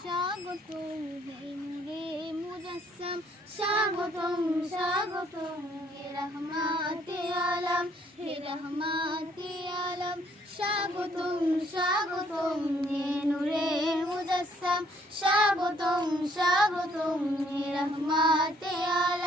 স্বাগতম হে মুজাসসাম, স্বাগতম স্বাগতম হে রহমাতে আলম, হে রহমাতে আলম। স্বাগতম স্বাগতম হে নূরে মুজাসসাম, স্বাগতম স্বাগতম হে রহমাতে আলম।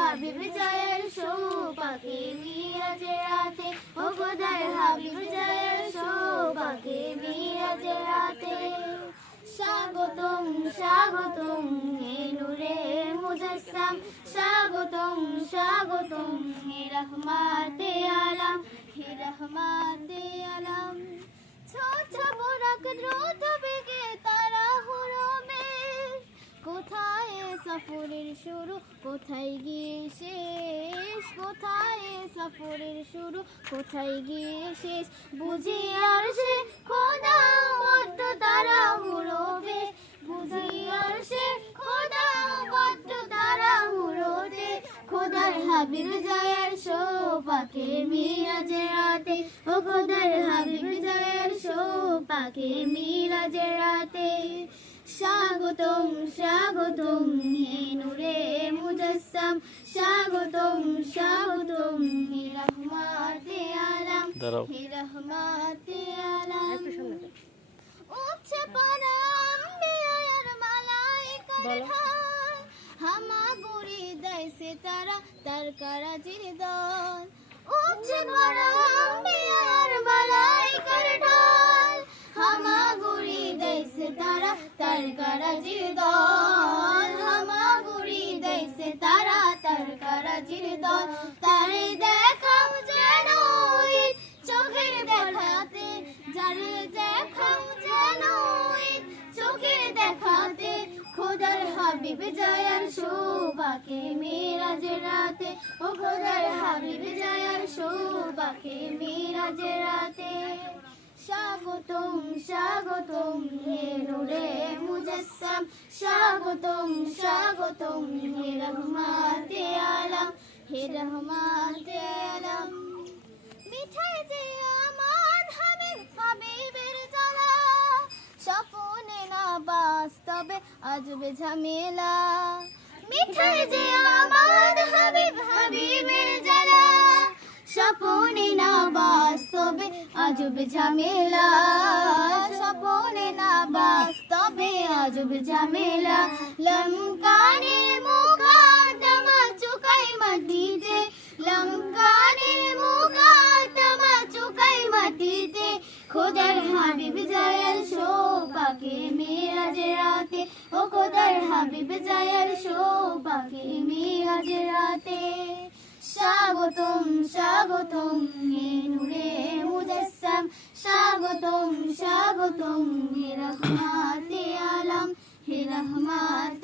হাবিব জয়ের শোভাকে মিরাজে রাতে। ও খোদার হাবিব জয়ের শোভাকে মিরাজে রাতে। স্বাগতম স্বাগতম হে নূরে মুজাসসাম। স্বাগতম স্বাগতম, হে রহমাতে আলম, হে রহমাতে আলম। ছোট বরাক দ্রুত বেগে তারা হুরমে কোথায় সফরের শুরু কোথায় গিয়ে শেষ? কোথায় সফরের শুরু? কোথায় গিয়ে শেষ? বুঝি আর সে খোদা বড্ড তারা হুরবে বুঝি আর সে খোদা বড্ড তারা হুরবে খোদার হাবিব জয়ের শোপাকে মিরাজে রাতে। ও খোদার হাবিব জয়ের শোপাকে মিরাজে রাতে। স্বাগতম স্বাগতম নূরে মুজাসসাম স্বাগতম স্বাগতম হে রহমাতে আলম হে রহমাতে আলম। উঠছে পারা আম্বিয়ার মালাইকার ঢাল। হামাগুড়ি দেয় সে তারা তার কারাজির দল। উঠছে পারা আম্বিয়ার কারাজির দল হামাগুড়ি সে তারা তার কারাজির দল তারে দেখাও যেন চোখের দেখাতে, যারে দেখাও যেন চোখের দেখাতে, খোদার হাবিব জয়ার শোভাকে মেরাজে রাতে, ও খোদার হাবিব জয়ার শোভাকে মেরাজে রাতে। স্বাগতম। স্বাগতম হে নূরে মুজাসসাম, স্বাগতম স্বাগতম হে রহমাতে আলম, হে রহমাতে আলম। মিঠাই যে আমার হাবিব হাবিবের জ্বালা বাস্তবে আজবে ঝামেলা। মিঠাই যে আমার হাবিব, হাবিবের জ্বালা, স্বপনে না বাস্তবে আজবে ঝামেলা। স্বপনে না বাস্তবে আজবে ঝামেলা। লঙ্কানে মুকাদ্দমা চুকাই মাটিতে লঙ্কানে মুকাদ্দমা চুকাই মাটিতে। খোদার হাবিব জায়ার শোভাকে মেরাজে রাতে, ও খোদার হাবিব জায়ার শোভাকে মেরাজে রাতে। স্বাগতম স্বাগতম স্বাগতম স্বাগতম হে রহমাতে আলম হে রহমাতে